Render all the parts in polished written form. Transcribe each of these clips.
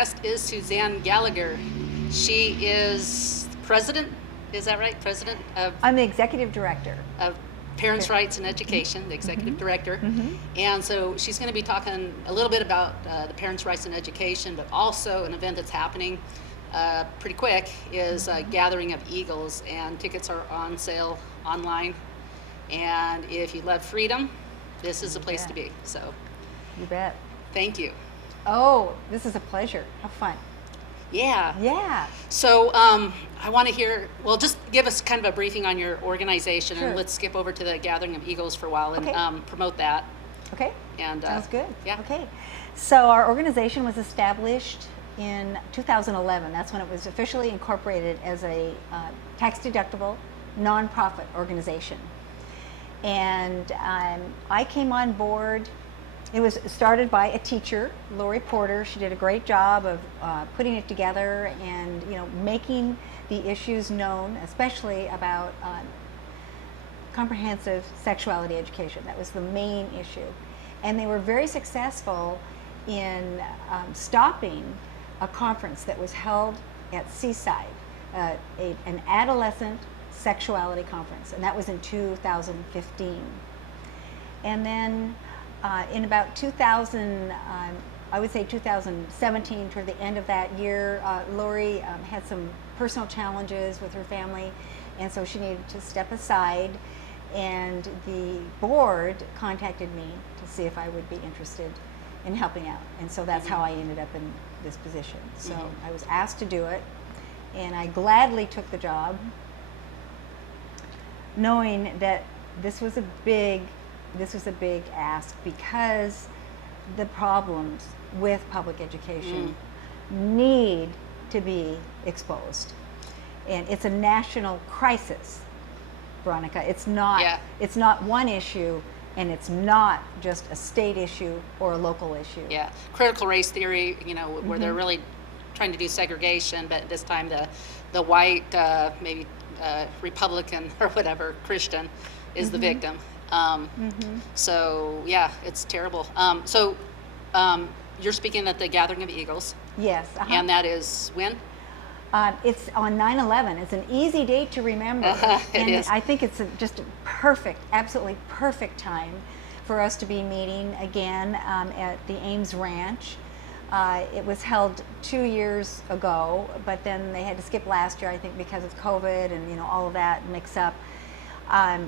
guest is Suzanne Gallagher. She is president, is that right? President I'm the executive director. of Parents' Rights and Education, the executive director. And so she's going to be talking a little bit about the Parents' Rights and Education, but also an event that's happening pretty quick is Gathering of Eagles, and tickets are on sale online. And if you love freedom, this is the place to be. So You bet. thank you. Oh, this is a pleasure. How fun. Yeah. Yeah. So I want to hear, well, just give us kind of a briefing on your organization, Sure. and let's skip over to the Gathering of Eagles for a while and Okay. promote that. Okay. And Sounds good. Yeah. Okay. So our organization was established in 2011. That's when it was officially incorporated as a tax-deductible nonprofit organization. And I came on board. It was started by a teacher, Lori Porter. She did a great job of putting it together and making the issues known, especially about comprehensive sexuality education. That was the main issue. And they were very successful in stopping a conference that was held at Seaside, an adolescent sexuality conference, and that was in 2015. And then in about 2000, I would say 2017, toward the end of that year, Lori had some personal challenges with her family, and so she needed to step aside, and the board contacted me to see if I would be interested in helping out. And so that's how I ended up in this position. So I was asked to do it, and I gladly took the job, knowing that this was a big ask, because the problems with public education need to be exposed. And it's a national crisis, Veronica. It's not one issue, and it's not just a state issue or a local issue. Yeah, critical race theory, where they're really trying to do segregation, but this time the white, maybe Republican or whatever, Christian, is the victim. So yeah, it's terrible. So you're speaking at the Gathering of Eagles. Yes. And that is when? It's on 9/11. It's an easy date to remember. It is. I think it's just a perfect, absolutely perfect time for us to be meeting again at the Ames Ranch. It was held 2 years ago, but then they had to skip last year, I think, because of COVID and all of that mix up.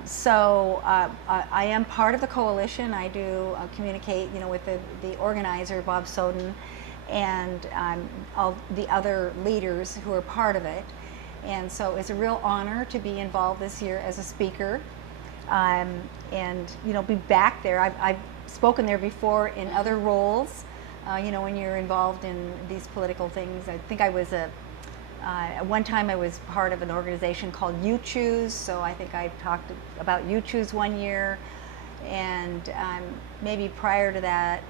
So I am part of the coalition. I do communicate, with the organizer, Bob Soden, and all the other leaders who are part of it. And so it's a real honor to be involved this year as a speaker, and be back there. I've spoken there before in other roles. When you're involved in these political things. I think I was one time I was part of an organization called You Choose, so I think I talked about You Choose one year, and maybe prior to that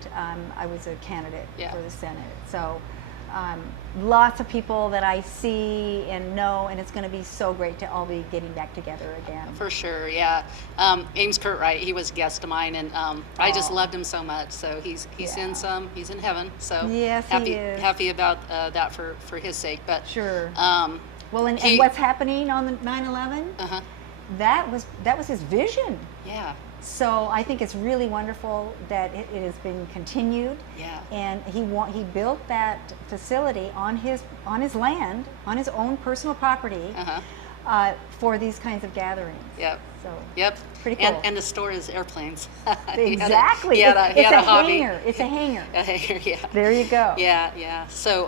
I was a candidate for the Senate. So lots of people that I see and know, and it's going to be so great to all be getting back together again. For sure, yeah. Ames Curtright, he was a guest of mine, and I just loved him so much. So he's in heaven. So yes, happy he is. happy about that for his sake. But sure. Well, and he- what's happening on the 9/11? That was his vision. Yeah. So I think it's really wonderful that it has been continued. Yeah. And he built that facility on his land, on his own personal property, for these kinds of gatherings. Yep. So Yep. pretty cool. And the store is airplanes. Exactly. He had a hobby. Hangar. It's a hangar. A hangar, yeah. There you go. Yeah. So,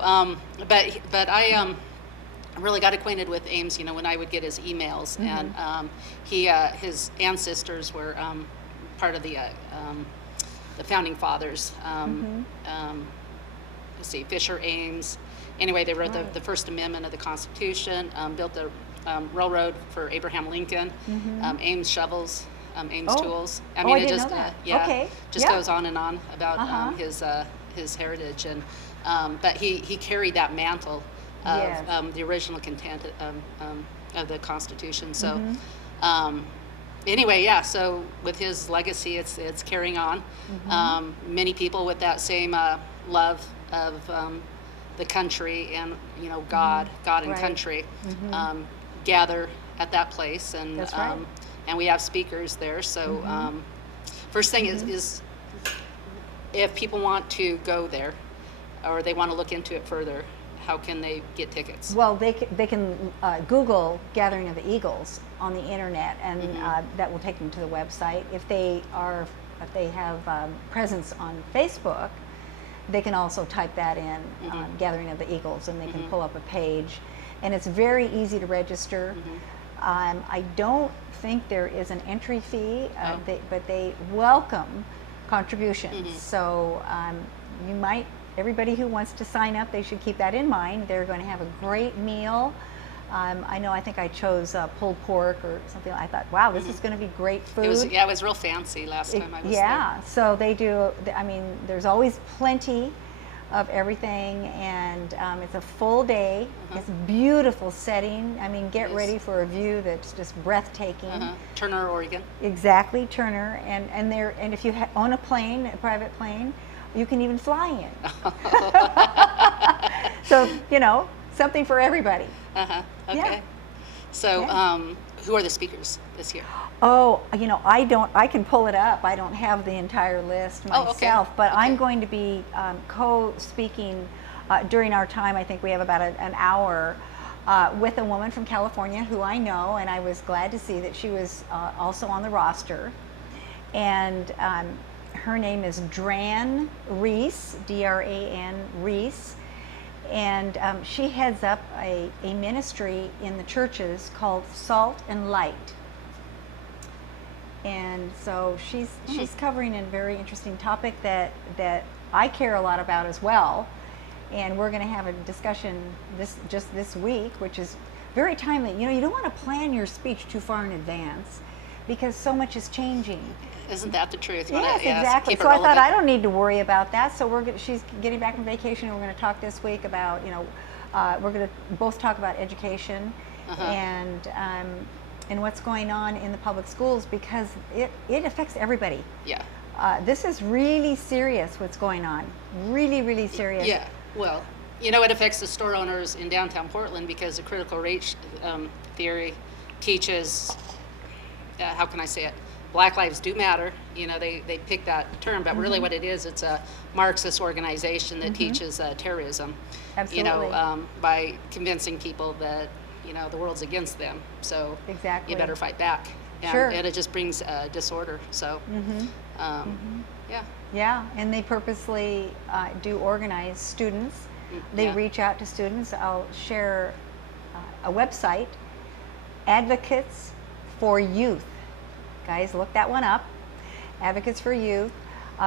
but I really got acquainted with Ames, when I would get his emails, and his ancestors were part of the founding fathers. Let's see, Fisher Ames. Anyway, they wrote the First Amendment of the Constitution, built the railroad for Abraham Lincoln, Ames shovels, Ames tools. I didn't it just know that. yeah, Okay. just Yeah. goes on and on about his heritage, and but he carried that mantle of Yes. the original content of the Constitution. So anyway, yeah. So with his legacy, it's carrying on. Many people with that same love of the country and God and Right. country gather at that place, and That's right. and we have speakers there. So first thing is if people want to go there or they want to look into it further, how can they get tickets? Well, they can Google Gathering of the Eagles on the internet, and that will take them to the website. If they have presence on Facebook, they can also type that in, Gathering of the Eagles, and they can pull up a page. And it's very easy to register. I don't think there is an entry fee, but they welcome contributions. So everybody who wants to sign up, they should keep that in mind. They're going to have a great meal. I think I chose pulled pork or something. I thought, wow, this is going to be great food. It was real fancy last time I was Yeah, there. so they do. There's always plenty of everything, and it's a full day. It's a beautiful setting. Get ready for a view that's just breathtaking. Turner, Oregon. Exactly, Turner, and if you own a private plane, you can even fly in. So something for everybody. Okay. Yeah. So, Yeah. who are the speakers this year? Oh, I can pull it up. I don't have the entire list myself, but I'm going to be co-speaking during our time. I think we have about an hour with a woman from California who I know, and I was glad to see that she was also on the roster. And her name is Dran Reese, Dran Reese. And she heads up a ministry in the churches called Salt and Light. And so she's covering a very interesting topic that I care a lot about as well. And we're going to have a discussion this week, which is very timely. You don't want to plan your speech too far in advance because so much is changing. Isn't that the truth? Yes, exactly. So I thought I don't need to worry about that. So she's getting back from vacation, and we're going to talk this week about, we're going to both talk about education and what's going on in the public schools, because it affects everybody. Yeah. This is really serious what's going on. Really, really serious. Yeah. Well, it affects the store owners in downtown Portland because the critical race theory teaches, how can I say it? Black lives do matter. They pick that term, but really what it is, it's a Marxist organization that teaches terrorism. Absolutely. By convincing people that, the world's against them. So exactly. You better fight back. And, Sure. And it just brings disorder. So, yeah. Yeah, and they purposely do organize students. They reach out to students. I'll share a website, Advocates for Youth. Guys, look that one up. Advocates for Youth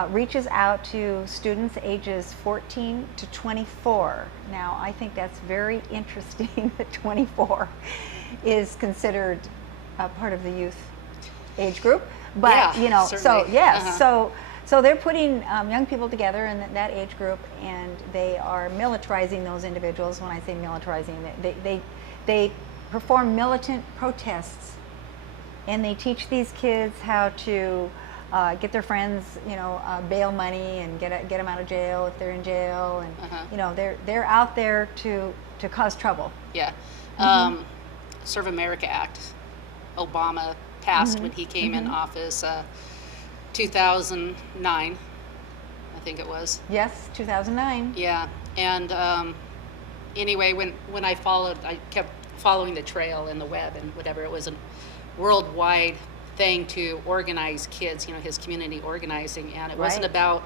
reaches out to students ages 14 to 24. Now, I think that's very interesting that 24 is considered a part of the youth age group. But, certainly. so yes, so they're putting young people together in that age group, and they are militarizing those individuals. When I say militarizing, they perform militant protests. And they teach these kids how to get their friends, bail money and get them out of jail if they're in jail, and they're out there to cause trouble. Yeah. Serve America Act, Obama passed when he came in office, 2009, I think it was. Yes, 2009. Yeah, and anyway, when I kept following the trail in the web and whatever. It was a worldwide thing to organize kids, his community organizing, and it wasn't about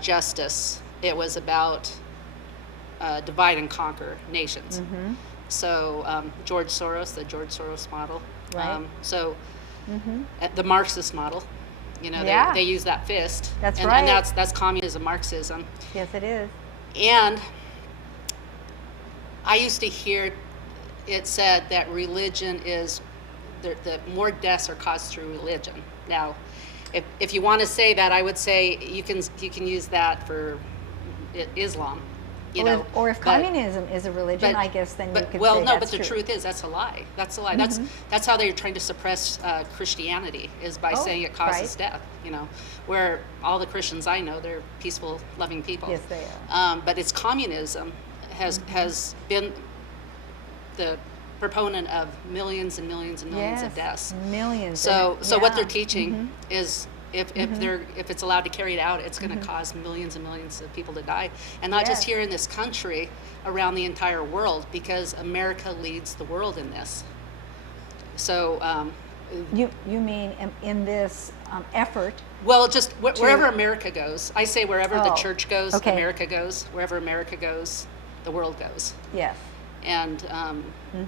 justice. It was about divide and conquer nations. So George Soros, the George Soros model. Right. The Marxist model. They use that fist. That's and, right. And that's communism, Marxism. Yes, it is. And I used to hear it said that religion is, the more deaths are caused through religion. Now, if you want to say that, I would say you can use that for Islam. Or if communism is a religion, I guess then you could say that's the true. truth is that's a lie. That's a lie. That's how they're trying to suppress Christianity, is by saying it causes death. Where all the Christians I know, they're peaceful, loving people. Yes, they are. But it's communism has been the proponent of millions and millions and millions of Yes, deaths. millions. So what they're Yeah. teaching is if it's allowed to carry it out, it's going to cause millions and millions of people to die, and not just Yes. here in this country, around the entire world, because America leads the world in this. So, You mean in this effort? well, just wherever America goes, I say wherever the Oh, church goes, okay. America goes. Wherever America goes, the world goes. Yes. And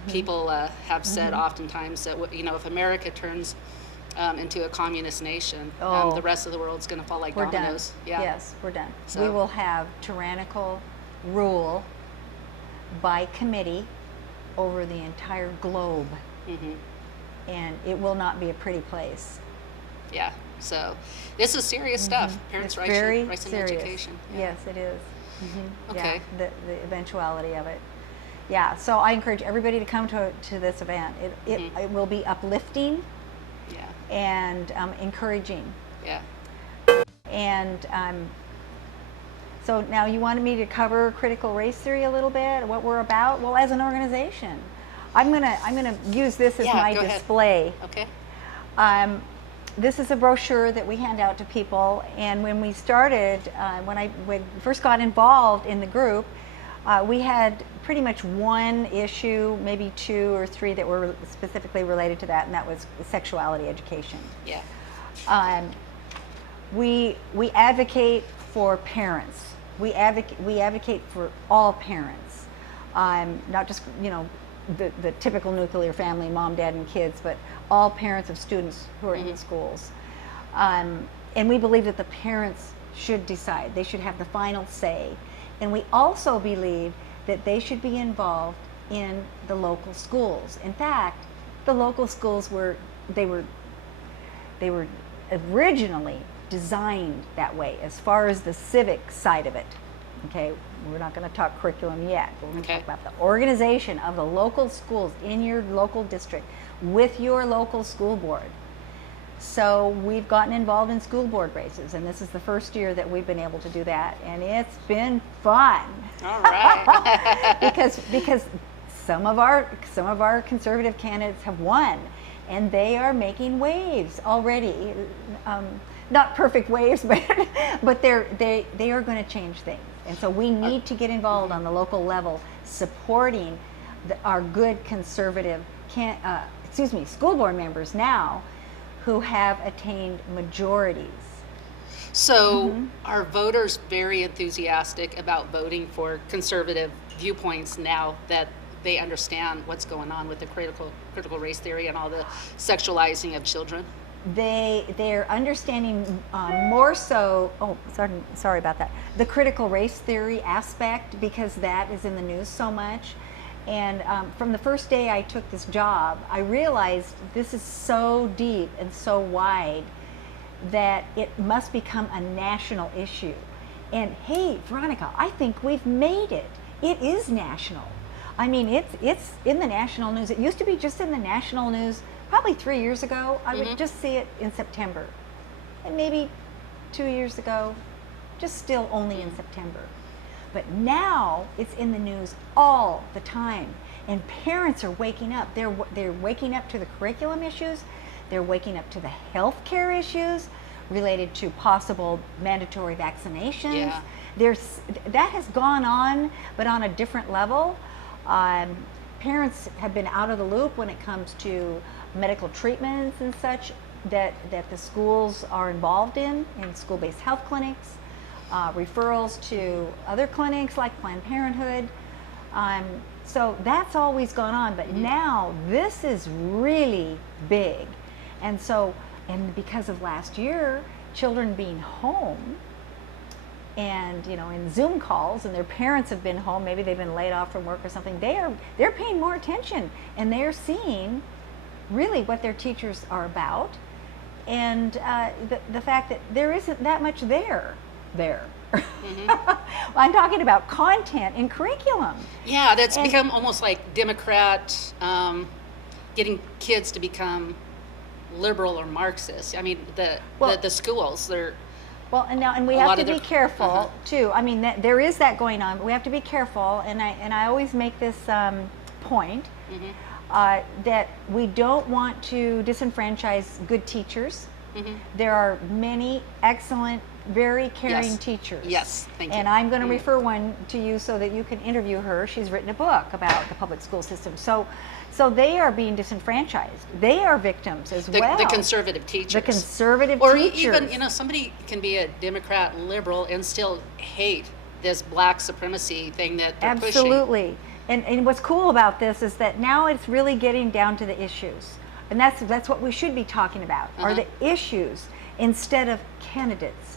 people have said oftentimes that if America turns into a communist nation, Oh. the rest of the world's going to fall like We're done. dominoes. Yeah. Yes, we're done. So- We will have tyrannical rule by committee over the entire globe, hmm and it will not be a pretty place. Yeah. So this is serious stuff. Parents' It's rights, very rights in serious. education. Yeah. Yes, it is. Okay. Yeah, the eventuality of it. Yeah, so I encourage everybody to come to this event. It will be uplifting Yeah. and encouraging. Yeah. And so now you wanted me to cover critical race theory a little bit, what we're about. Well, as an organization, I'm gonna use this as Yeah, my go ahead. display. Okay. This is a brochure that we hand out to people, and when we started, when we first got involved in the group, we had pretty much one issue, maybe 2 or 3 that were specifically related to that, and that was sexuality education. Yeah. We advocate for parents. We advocate for all parents, not just the typical nuclear family, mom, dad, and kids, but all parents of students who are in the schools. And we believe that the parents should decide. They should have the final say. And we also believe that they should be involved in the local schools. In fact, the local schools were originally designed that way as far as the civic side of it. Okay, we're not going to talk curriculum yet. We're going to Okay. talk about the organization of the local schools in your local district with your local school board. So we've gotten involved in school board races, and this is the first year that we've been able to do that, and it's been fun. All right. because some of our conservative candidates have won, and they are making waves already. Not perfect waves, but they are going to change things. And so we need to get involved on the local level, supporting our good conservative school board members now who have attained majorities. So are voters very enthusiastic about voting for conservative viewpoints now that they understand what's going on with the critical race theory and all the sexualizing of children? They're understanding more so. Oh, sorry about that. The critical race theory aspect, because that is in the news so much. And from the first day I took this job, I realized this is so deep and so wide that it must become a national issue. And hey, Veronica, I think we've made it. It is national. I mean, it's in the national news. It used to be just in the national news. Probably 3 years ago, I would just see it in September. And maybe 2 years ago, just still only in September. But now it's in the news all the time. And parents are waking up. They're waking up to the curriculum issues. They're waking up to the healthcare issues related to possible mandatory vaccinations. Yeah. That has gone on, but on a different level. Parents have been out of the loop when it comes to medical treatments and such that the schools are involved in school-based health clinics, referrals to other clinics like Planned Parenthood. So that's always gone on, but now this is really big. And because of last year, children being home and in Zoom calls, and their parents have been home, maybe they've been laid off from work or something, they're paying more attention, and they're seeing really what their teachers are about, and the fact that there isn't that much there. I'm talking about content and curriculum. Yeah, that's become almost like Democrat, getting kids to become liberal or Marxist. I mean, the schools, they're Well, and we A have lot to of be their- careful uh-huh. too. I mean, there is that going on, but we have to be careful. And I always make this point that we don't want to disenfranchise good teachers. There are many excellent, very caring Yes. teachers. Yes, thank you. And I'm going to refer one to you so that you can interview her. She's written a book about the public school system. So they are being disenfranchised. They are victims as well. The conservative teachers. The conservative or teachers. even, somebody can be a Democrat, liberal, and still hate this black supremacy thing that they're pushing. Absolutely. And what's cool about this is that now it's really getting down to the issues. And that's what we should be talking about, are the issues instead of candidates.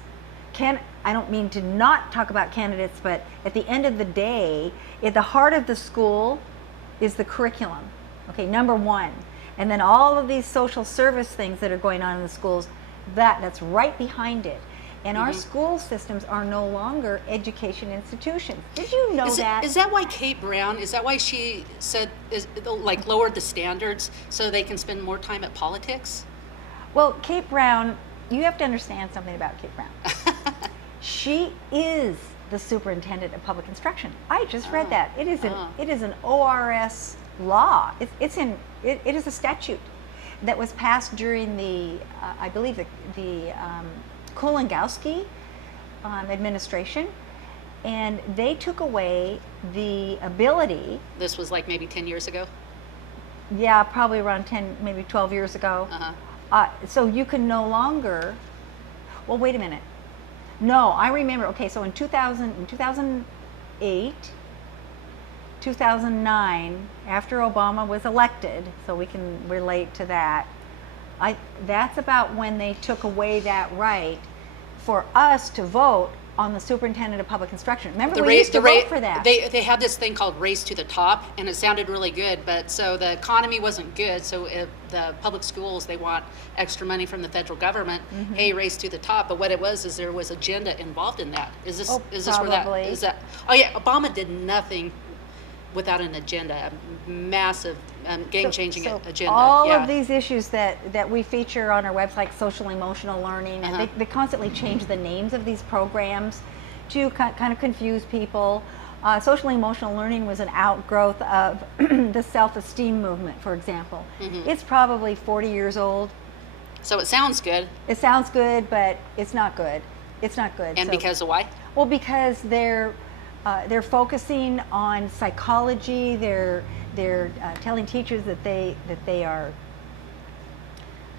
I don't mean to not talk about candidates, but at the end of the day, at the heart of the school is the curriculum. Okay, number one. And then all of these social service things that are going on in the schools, that's right behind it. And our school systems are no longer education institutions. Did you know that? Is that why Kate Brown, is that why she said, lowered the standards so they can spend more time at politics? Well, Kate Brown, you have to understand something about Kate Brown. She is the superintendent of public instruction. I just read that. It is an ORS law. It is a statute that was passed during the I believe the Kulongoski administration, and they took away the ability. This was like maybe 10 years ago? Yeah, probably around 10, maybe 12 years ago. So you can no longer. Well, wait a minute. No, I remember. Okay, so in 2008, 2009, after Obama was elected, so we can relate to that. That's about when they took away that right for us to vote on the superintendent of public instruction. Remember, we used to vote for that. They had this thing called Race to the Top, and it sounded really good, but so the economy wasn't good, so if the public schools, they want extra money from the federal government, hey, Race to the Top, but what it was is there was agenda involved in that. Is this where that, probably. is that, oh yeah, Obama did nothing without an agenda, a massive game-changing agenda. All of these issues that we feature on our website, like social emotional learning, and they constantly change the names of these programs to kind of confuse people. Social emotional learning was an outgrowth of the self-esteem movement, for example. It's probably 40 years old. So it sounds good. It sounds good, but it's not good. It's not good. And because of why? Well, because they're focusing on psychology. They're telling teachers that they are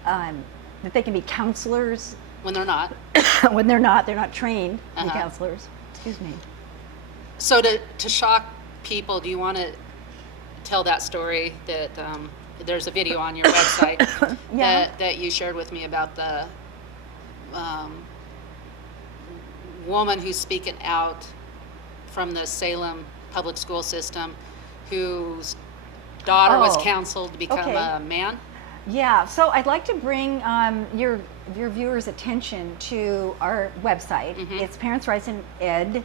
that they can be counselors When they're not. when they're not. They're not trained to be counselors. Excuse me. So to shock people, do you want to tell that story that there's a video on your website that you shared with me about the woman who's speaking out from the Salem public school system, whose daughter was counseled to become a man? Yeah, so I'd like to bring your viewers' attention to our website. It's Parents' Rights in Ed,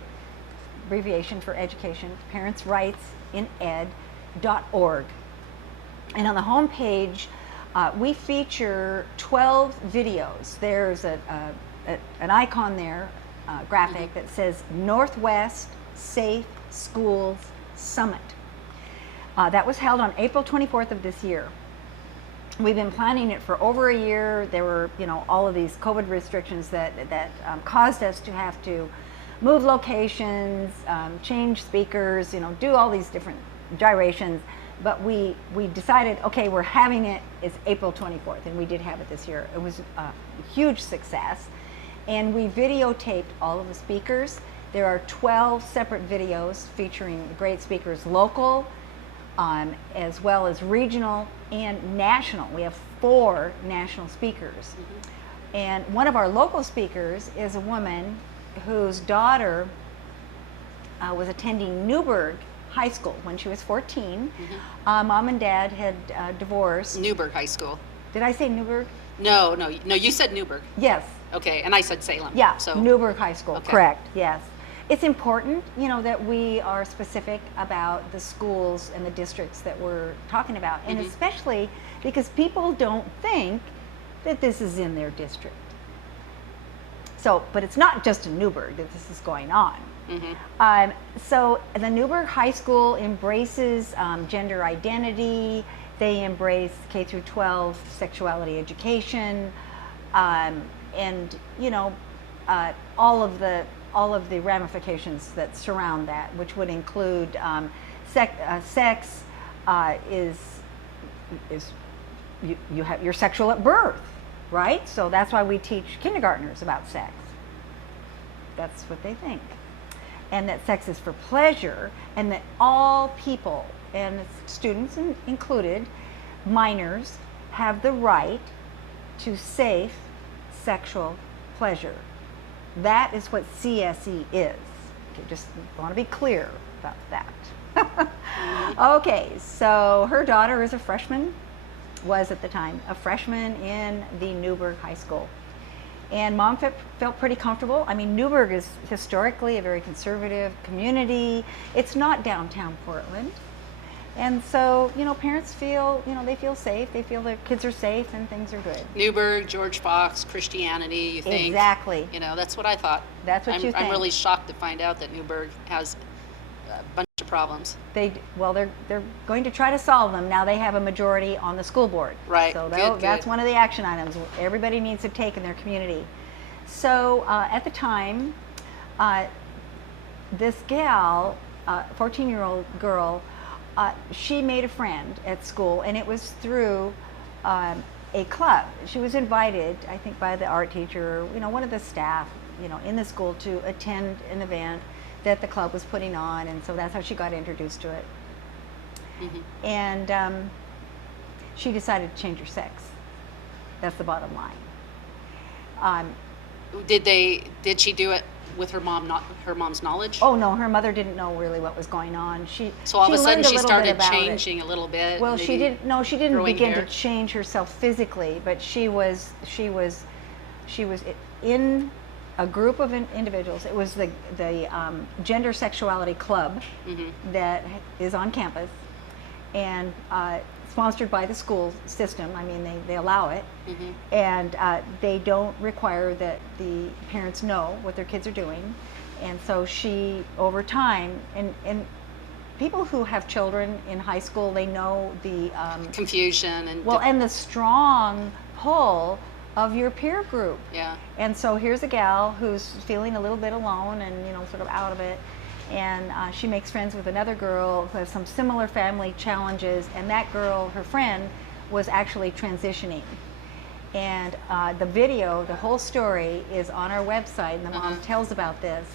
abbreviation for education, parentsrightsined.org. And on the home page, we feature 12 videos. There's an icon there, graphic, that says Northwest Safe Schools Summit. That was held on April 24th of this year. We've been planning it for over a year. There were, all of these COVID restrictions that caused us to have to move locations, change speakers, do all these different gyrations. But we decided, okay, we're having it. It's April 24th, and we did have it this year. It was a huge success. And we videotaped all of the speakers. There are 12 separate videos featuring great speakers, local, as well as regional and national. We have 4 national speakers. And one of our local speakers is a woman whose daughter was attending Newburgh High School when she was 14. Mom and dad had divorced. Newburgh High School. Did I say Newburgh? No, you said Newburgh. Yes. Okay, and I said Salem. Yeah, so Newburgh High School, correct, yes. It's important, that we are specific about the schools and the districts that we're talking about, and especially because people don't think that this is in their district. So, but it's not just in Newburgh that this is going on. So the Newburgh High School embraces gender identity. They embrace K through 12 sexuality education, and you know, all of the ramifications that surround that, which would include sex is you have you're sexual at birth, right? So that's why we teach kindergartners about sex. That's what they think. And that sex is for pleasure, and that all people, and students included, minors, have the right to safe sexual pleasure. That is what CSE is. Okay, just want to be clear about that. Okay, so her daughter is a freshman, was at the time a freshman in the Newburgh High School. And mom felt pretty comfortable. I mean, Newburgh is historically a very conservative community. It's not downtown Portland. And so, you know, parents feel, you know, they feel safe. They feel their kids are safe and things are good. Newburgh, George Fox, Christianity, you think? Exactly. You know, that's what I thought. That's what you think. I'm really shocked to find out that Newburgh has a bunch of problems. Well, they're going to try to solve them. Now they have a majority on the school board. Right. So Good. That's one of the action items everybody needs to take in their community. So at the time, this gal, 14-year-old girl, she made a friend at school, and it was through a club. She was invited, I think, by the art teacher, you know, one of the staff, you know, in the school to attend an event that the club was putting on, and so that's how she got introduced to it. And she decided to change her sex. That's the bottom line. Did she do it with her mom, not her mom's knowledge? Oh no, her mother didn't know really what was going on. So all of a sudden she started bit changing a little bit. Well, she didn't. No, she didn't begin hair. to change herself physically, but she was in a group of individuals. It was the Gender Sexuality Club that is on campus, and sponsored by the school system. I mean, they allow it, and they don't require that the parents know what their kids are doing. And so she, over time, and people who have children in high school, they know the confusion and the strong pull of your peer group. Yeah. And so here's a gal who's feeling a little bit alone and, you know, sort of out of it. And she makes friends with another girl who has some similar family challenges, and that girl, her friend, was actually transitioning. And the video, the whole story, is on our website, and the mom tells about this.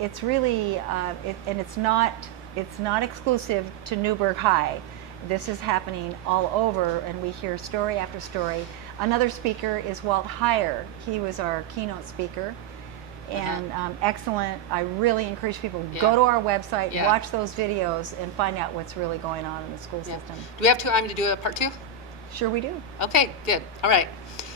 It's really, and it's not exclusive to Newburgh High. This is happening all over, and we hear story after story. Another speaker is Walt Heyer. He was our keynote speaker. And excellent. I really encourage people, go to our website, watch those videos, and find out what's really going on in the school system. Do we have time to do a part 2? Sure we do. Okay, good. All right.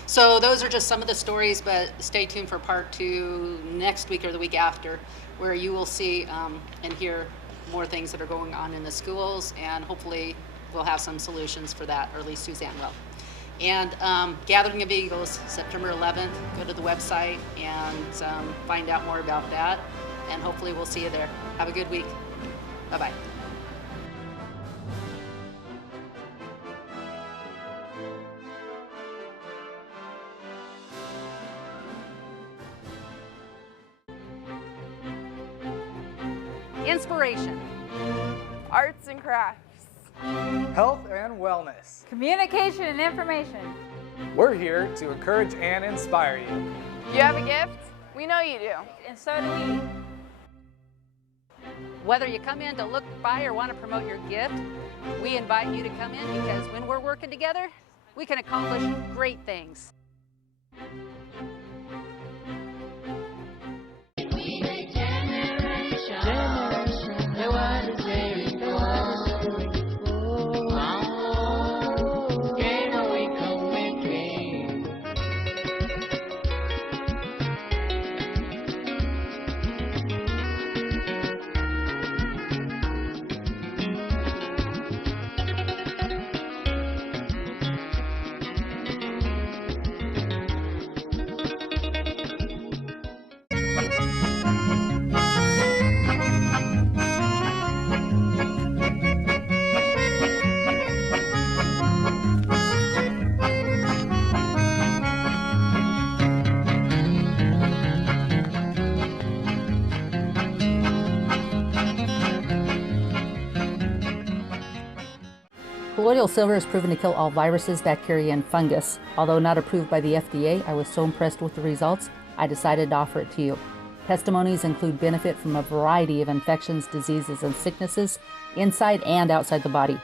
So those are just some of the stories, but stay tuned for part 2 next week or the week after, where you will see and hear more things that are going on in the schools, and hopefully we'll have some solutions for that, or at least Suzanne will. And Gathering of Eagles, September 11th. Go to the website and find out more about that. And hopefully we'll see you there. Have a good week. Bye-bye. Inspiration. Arts and crafts. Health and wellness. Communication and information. We're here to encourage and inspire you. You have a gift? We know you do. And so do we. Whether you come in to look, buy, or want to promote your gift, we invite you to come in, because when we're working together, we can accomplish great things. Colloidal silver is proven to kill all viruses, bacteria, and fungus. Although not approved by the FDA, I was so impressed with the results, I decided to offer it to you. Testimonies include benefit from a variety of infections, diseases, and sicknesses inside and outside the body.